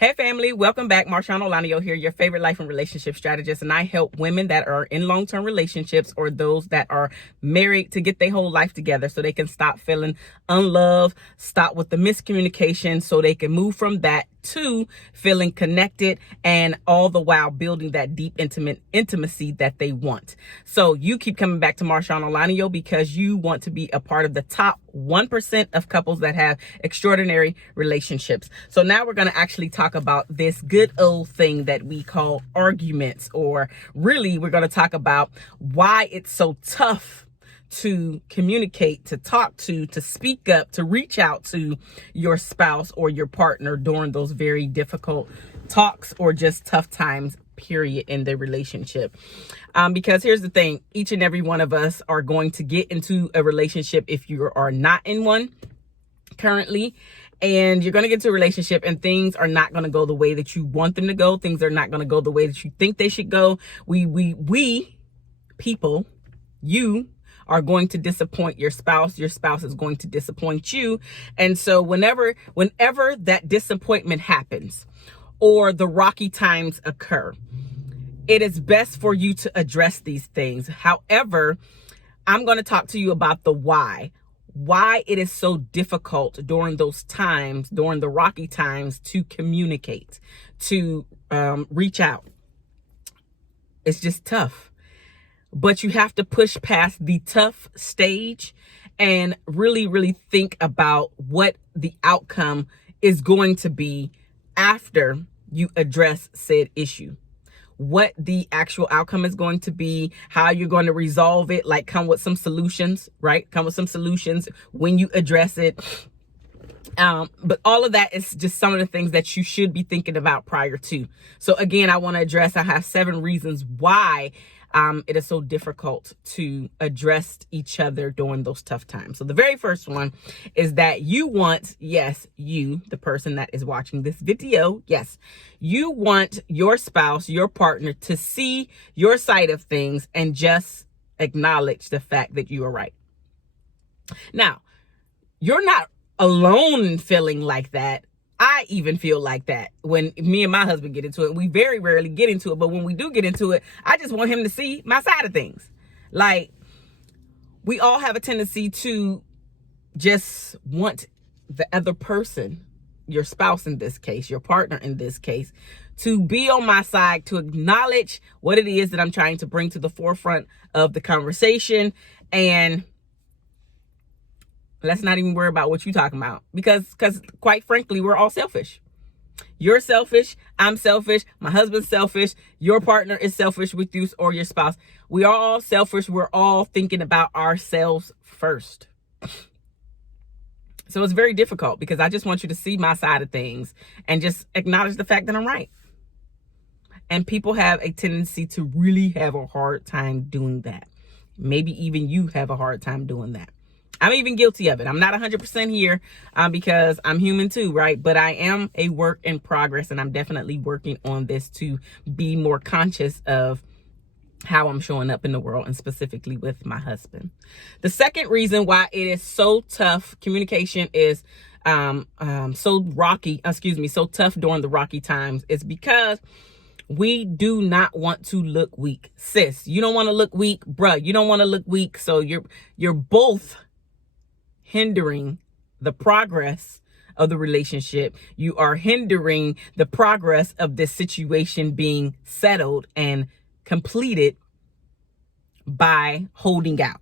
Hey family, welcome back. MarshaunO here, your favorite life and relationship strategist, and I help women that are in long-term relationships or those that are married to get their whole life together so they can stop feeling unloved, stop with the miscommunication so they can move from that to feeling connected, and all the while building that deep intimacy that they want. So you keep coming back to MarshaunO because you want to be a part of the top 1% of couples that have extraordinary relationships. So now we're going to actually talk about this good old thing that we call arguments, or really we're going to talk about why it's so tough to communicate, to talk to speak up, to reach out to your spouse or your partner during those very difficult talks or just tough times, period, in their relationship. Because here's the thing, each and every one of us are going to get into a relationship if you are not in one currently. And you're going to get into a relationship and things are not going to go the way that you want them to go. Things are not going to go the way that you think they should go. We people, you are going to disappoint your spouse. Your spouse is going to disappoint you. And so whenever that disappointment happens or the rocky times occur, it is best for you to address these things. However, I'm going to talk to you about the why it is so difficult during those times, during the rocky times, to communicate, to reach out. It's just tough. But you have to push past the tough stage and really think about what the outcome is going to be after you address said issue. What the actual outcome is going to be, how you're going to resolve it, like come with some solutions, right? Come with some solutions when you address it. But all of that is just some of the things that you should be thinking about prior to. So again, I have 7 reasons why it is so difficult to address each other during those tough times. So the very first one is that you want, yes, you, the person that is watching this video, yes, you want your spouse, your partner to see your side of things and just acknowledge the fact that you are right. Now, you're not alone in feeling like that. I even feel like that when me and my husband get into it. We very rarely get into it, but when we do get into it, I just want him to see my side of things. Like, we all have a tendency to just want the other person, your spouse in this case, your partner in this case, to be on my side, to acknowledge what it is that I'm trying to bring to the forefront of the conversation. And let's not even worry about what you're talking about, because quite frankly, we're all selfish. You're selfish. I'm selfish. My husband's selfish. Your partner is selfish with you or your spouse. We are all selfish. We're all thinking about ourselves first. So it's very difficult because I just want you to see my side of things and just acknowledge the fact that I'm right. And people have a tendency to really have a hard time doing that. Maybe even you have a hard time doing that. I'm even guilty of it. I'm not 100% here because I'm human too, right? But I am a work in progress, and I'm definitely working on this to be more conscious of how I'm showing up in the world, and specifically with my husband. The second reason why it is so tough, communication is so tough during the rocky times, is because we do not want to look weak. Sis, you don't want to look weak. Bruh, you don't want to look weak. So you're both hindering the progress of the relationship. You are hindering the progress of this situation being settled and completed by holding out,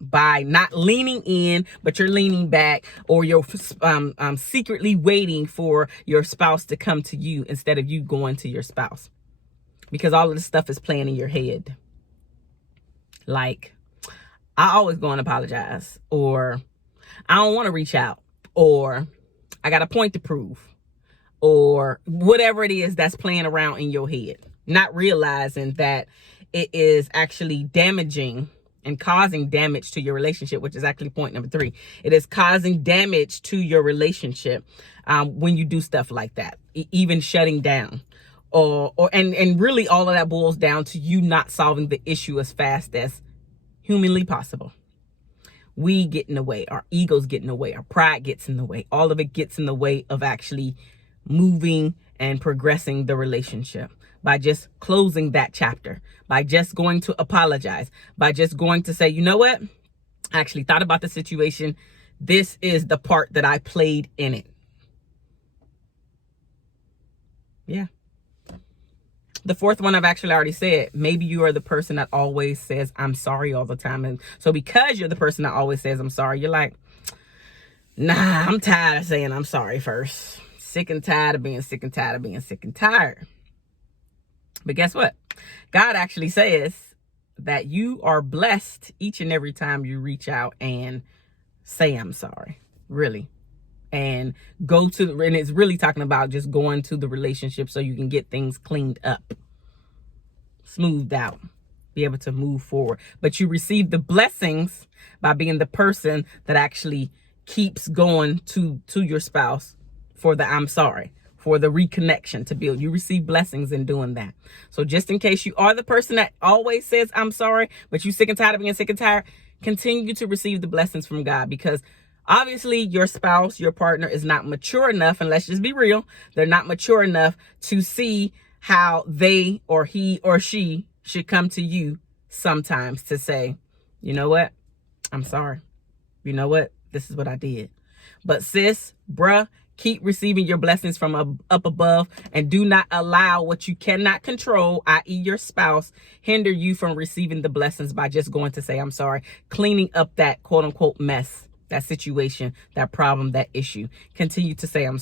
by not leaning in, but you're leaning back, or you're secretly waiting for your spouse to come to you instead of you going to your spouse, because all of this stuff is playing in your head. Like, I always go and apologize, or I don't want to reach out, or I got a point to prove, or whatever it is that's playing around in your head, not realizing that it is actually damaging and causing damage to your relationship, which is actually point number 3. It is causing damage to your relationship when you do stuff like that, even shutting down, and really all of that boils down to you not solving the issue as fast as humanly possible. We get in the way, our egos get in the way, our pride gets in the way. All of it gets in the way of actually moving and progressing the relationship, by just closing that chapter, by just going to apologize, by just going to say, you know what? I actually thought about the situation. This is the part that I played in it. Yeah. The fourth one I've actually already said. Maybe you are the person that always says, I'm sorry all the time. And so because you're the person that always says, I'm sorry, you're like, nah, I'm tired of saying I'm sorry first. Sick and tired of being sick and tired of being sick and tired. But guess what? God actually says that you are blessed each and every time you reach out and say, I'm sorry. Really. And and it's really talking about just going to the relationship so you can get things cleaned up, smoothed out, be able to move forward. But you receive the blessings by being the person that actually keeps going to your spouse for the I'm sorry, for the reconnection to build. You receive blessings in doing that. So just in case you are the person that always says I'm sorry, but you sick and tired of being sick and tired, continue to receive the blessings from God, because obviously your spouse, your partner is not mature enough, and let's just be real, they're not mature enough to see how they or he or she should come to you sometimes to say, you know what? I'm sorry. You know what? This is what I did. But sis, bruh, keep receiving your blessings from up above, and do not allow what you cannot control, i.e. your spouse, hinder you from receiving the blessings by just going to say, I'm sorry, cleaning up that quote unquote mess, that situation, that problem, that issue. Continue to say, I'm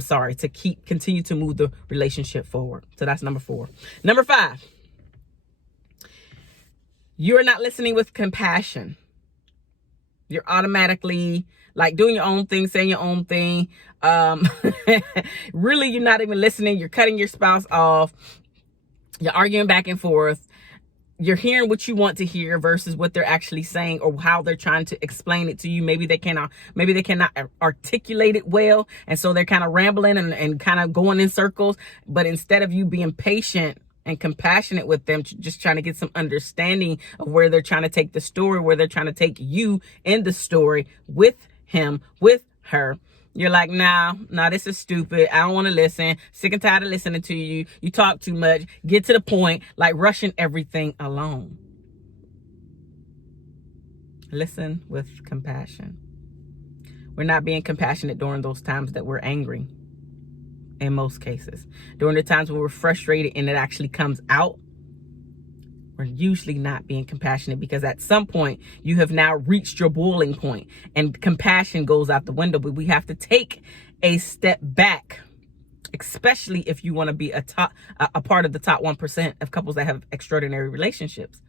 sorry, to continue to move the relationship forward. So that's number 4. Number 5, you're not listening with compassion. You're automatically like doing your own thing, saying your own thing. Really, you're not even listening. You're cutting your spouse off. You're arguing back and forth. You're hearing what you want to hear versus what they're actually saying or how they're trying to explain it to you. Maybe they cannot articulate it well. And so they're kind of rambling and kind of going in circles. But instead of you being patient and compassionate with them, just trying to get some understanding of where they're trying to take the story, where they're trying to take you in the story with him, with her, you're like, nah, this is stupid. I don't want to listen. Sick and tired of listening to you. You talk too much. Get to the point, like rushing everything along. Listen with compassion. We're not being compassionate during those times that we're angry. In most cases, during the times when we're frustrated and it actually comes out, we're usually not being compassionate, because at some point you have now reached your boiling point and compassion goes out the window. But we have to take a step back, especially if you want to be a part of the top 1% of couples that have extraordinary relationships.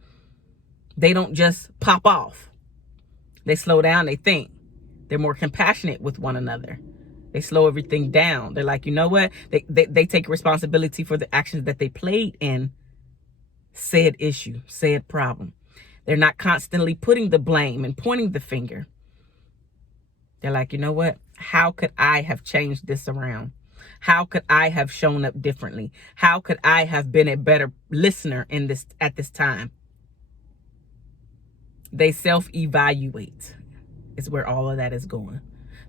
They don't just pop off. They slow down. They think. They're more compassionate with one another. They slow everything down. They're like, you know what? They take responsibility for the actions that they played in said issue, said problem. They're not constantly putting the blame and pointing the finger. They're like, you know what? How could I have changed this around? How could I have shown up differently? How could I have been a better listener at this time? They self-evaluate is where all of that is going.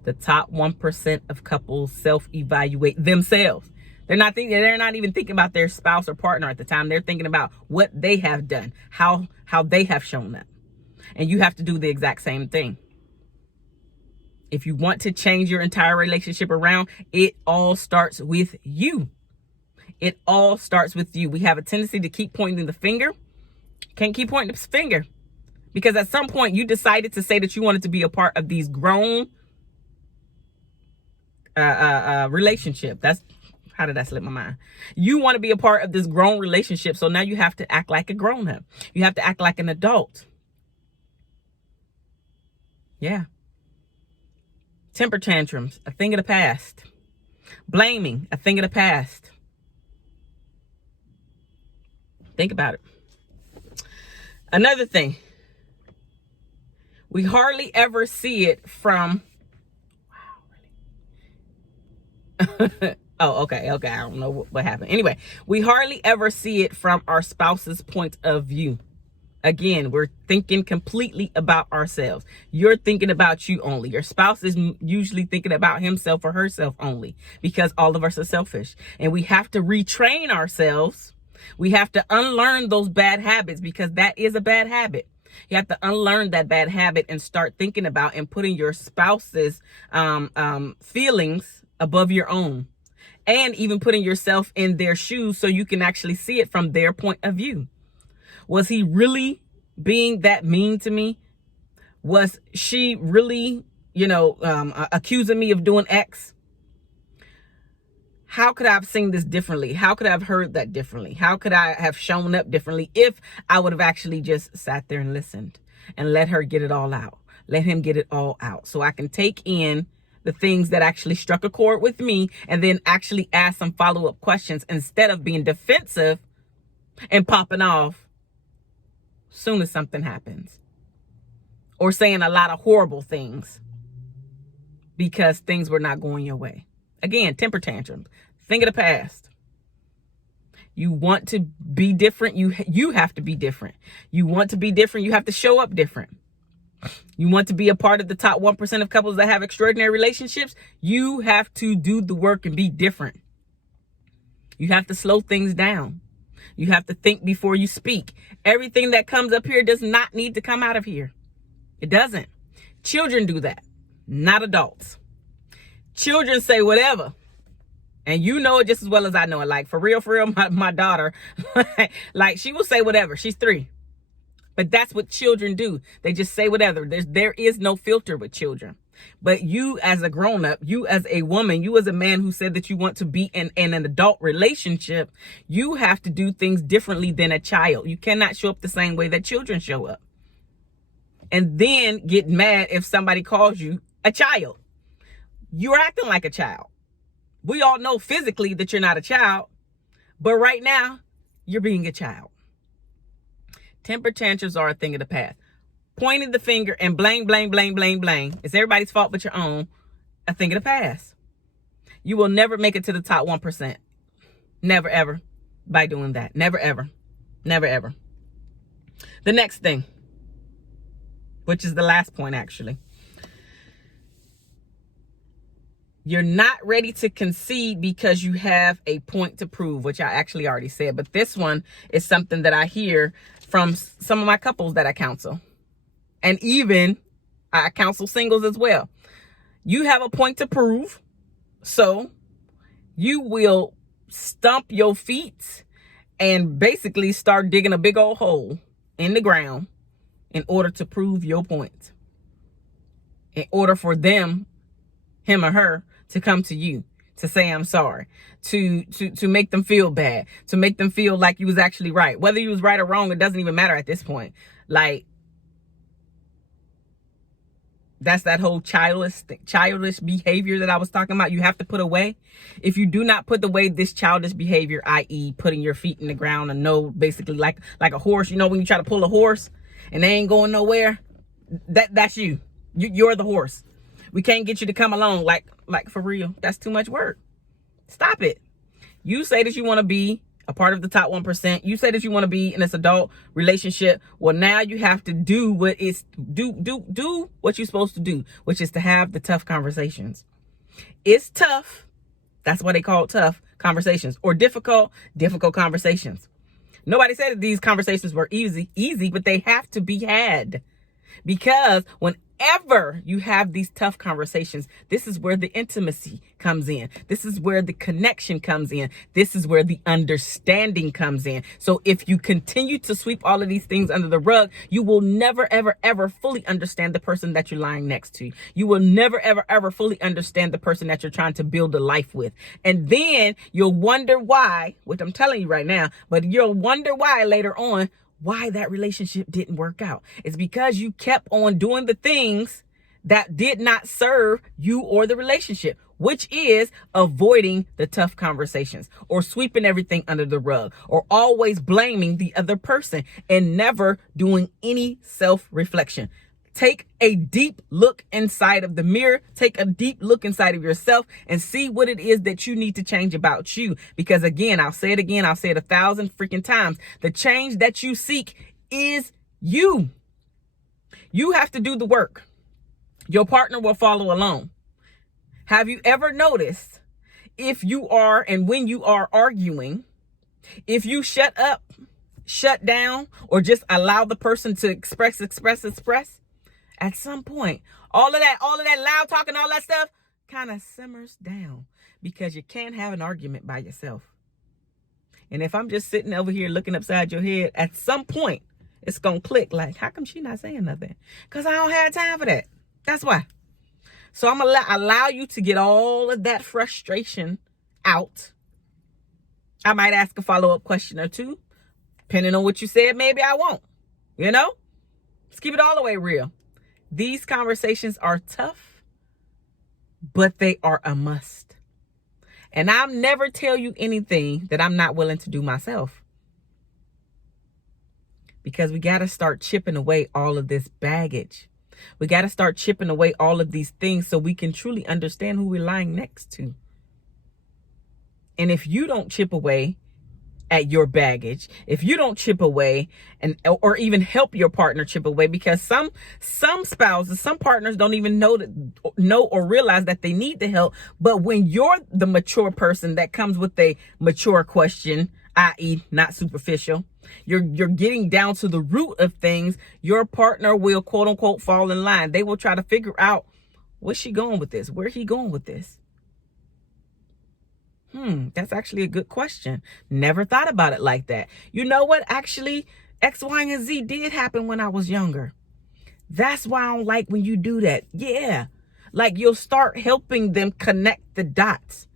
The top 1% of couples self-evaluate themselves. They're not even thinking about their spouse or partner at the time. They're thinking about what they have done, how they have shown up. And you have to do the exact same thing. If you want to change your entire relationship around, it all starts with you. It all starts with you. We have a tendency to keep pointing the finger. Can't keep pointing the finger. Because at some point you decided to say that you wanted to be a part of these grown relationship. How did that slip my mind? You want to be a part of this grown relationship. So now you have to act like a grown up. You have to act like an adult. Yeah. Temper tantrums, a thing of the past. Blaming, a thing of the past. Think about it. Another thing. We hardly ever see it from... Oh, okay. I don't know what happened. Anyway, we hardly ever see it from our spouse's point of view. Again, we're thinking completely about ourselves. You're thinking about you only. Your spouse is usually thinking about himself or herself only, because all of us are selfish. And we have to retrain ourselves. We have to unlearn those bad habits, because that is a bad habit. You have to unlearn that bad habit and start thinking about and putting your spouse's feelings above your own, and even putting yourself in their shoes so you can actually see it from their point of view. Was he really being that mean to me? Was she really, accusing me of doing X? How could I have seen this differently? How could I have heard that differently? How could I have shown up differently if I would have actually just sat there and listened and let her get it all out? Let him get it all out so I can take in the things that actually struck a chord with me, and then actually ask some follow-up questions instead of being defensive and popping off soon as something happens, or saying a lot of horrible things because things were not going your way. Again, temper tantrums. Think of the past. You want to be different, you have to be different. You want to be different, you have to show up different. You want to be a part of the top 1% of couples that have extraordinary relationships, you have to do the work and be different. You have to slow things down. You have to think before you speak. Everything that comes up here does not need to come out of here. It doesn't. Children do that, not adults. Children say whatever. And you know it just as well as I know it. Like, for real, my daughter, like, she will say whatever. She's 3. But that's what children do. They just say whatever. There is no filter with children. But you as a grown-up, you as a woman, you as a man who said that you want to be in an adult relationship, you have to do things differently than a child. You cannot show up the same way that children show up. And then get mad if somebody calls you a child. You're acting like a child. We all know physically that you're not a child, but right now, you're being a child. Temper tantrums are a thing of the past. Pointing the finger and blame. It's everybody's fault but your own. A thing of the past. You will never make it to the top 1%. Never, ever. By doing that. Never, ever. Never, ever. The next thing, which is the last point, actually. You're not ready to concede because you have a point to prove, which I actually already said. But this one is something that I hear from some of my couples that I counsel. And even I counsel singles as well. You have a point to prove, so you will stomp your feet and basically start digging a big old hole in the ground in order to prove your point. In order for them, him or her, to come to you, to say I'm sorry, to make them feel bad, to make them feel like you was actually right. Whether you was right or wrong, it doesn't even matter at this point. Like, that's that whole childish behavior that I was talking about. You have to put away. If you do not put away this childish behavior, i.e. putting your feet in the ground and basically like a horse, when you try to pull a horse and they ain't going nowhere, that's you. You're the horse. We can't get you to come along like for real. That's too much work. Stop it. You say that you want to be a part of the top 1%. You say that you want to be in this adult relationship. Well, now you have to do what what you're supposed to do, which is to have the tough conversations. It's tough. That's why they call it tough conversations, or difficult conversations. Nobody said that these conversations were easy, but they have to be had, because whenever you have these tough conversations, this is where the intimacy comes in. This is where the connection comes in. This is where the understanding comes in. So if you continue to sweep all of these things under the rug, you will never, ever, ever fully understand the person that you're lying next to. You will never, ever, ever fully understand the person that you're trying to build a life with. And then you'll wonder why, which I'm telling you right now, but you'll wonder why later on, why that relationship didn't work out. It's because you kept on doing the things that did not serve you or the relationship, which is avoiding the tough conversations, or sweeping everything under the rug, or always blaming the other person and never doing any self-reflection. Take a deep look inside of the mirror. Take a deep look inside of yourself and see what it is that you need to change about you. Because again, I'll say it again. I'll say it 1,000 freaking times. The change that you seek is You have to do the work. Your partner will follow along. Have you ever noticed if you are and when you are arguing, if you shut up, shut down, or just allow the person to express, at some point, all of that loud talking, all that stuff kind of simmers down because you can't have an argument by yourself. And if I'm just sitting over here looking upside your head, at some point, it's going to click like, how come she not saying nothing? Because I don't have time for that. That's why. So I'm going to allow you to get all of that frustration out. I might ask a follow-up question or two. Depending on what you said, maybe I won't. You know? Let's keep it all the way real. These conversations are tough, but they are a must. And I'll never tell you anything that I'm not willing to do myself. Because we got to start chipping away all of this baggage. We got to start chipping away all of these things so we can truly understand who we're lying next to. And if you don't chip away at your baggage, if you don't chip away or even help your partner chip away, because some spouses, some partners don't even know or realize that they need the help. But when you're the mature person that comes with a mature question, i.e. not superficial, you're getting down to the root of things, your partner will quote unquote fall in line. They will try to figure out, what's she going with this? Where's he going with this? That's actually a good question. Never thought about it like that. You know what? Actually, X, Y, and Z did happen when I was younger. That's why I don't like when you do that. Yeah. Like you'll start helping them connect the dots.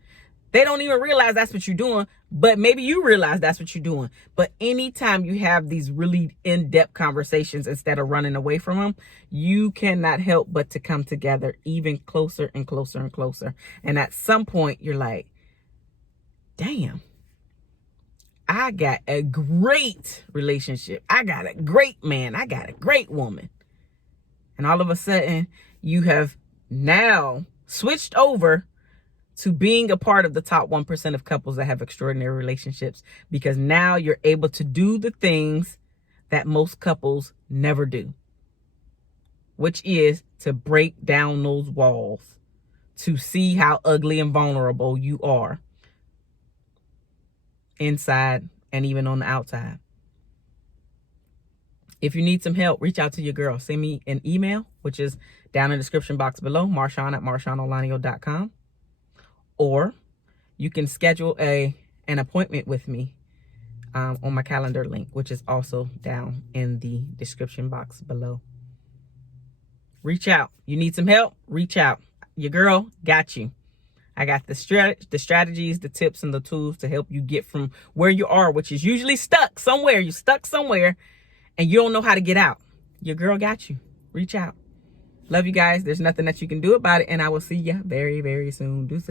They don't even realize that's what you're doing, but maybe you realize that's what you're doing. But anytime you have these really in-depth conversations instead of running away from them, you cannot help but to come together even closer and closer and closer. And at some point, you're like, damn, I got a great relationship. I got a great man. I got a great woman. And all of a sudden, you have now switched over to being a part of the top 1% of couples that have extraordinary relationships, because now you're able to do the things that most couples never do, which is to break down those walls, to see how ugly and vulnerable you are inside and even on the outside. If you need some help, reach out to your girl. Send me an email, which is down in the description box below, Marshaun@MarshaunOlanio.com. Or you can schedule an appointment with me on my calendar link, which is also down in the description box below. Reach out. You need some help? Reach out. Your girl got you. I got the strategies, the tips, and the tools to help you get from where you are, which is usually stuck somewhere. You're stuck somewhere and you don't know how to get out. Your girl got you. Reach out. Love you guys. There's nothing that you can do about it. And I will see you very, very soon. Deuces.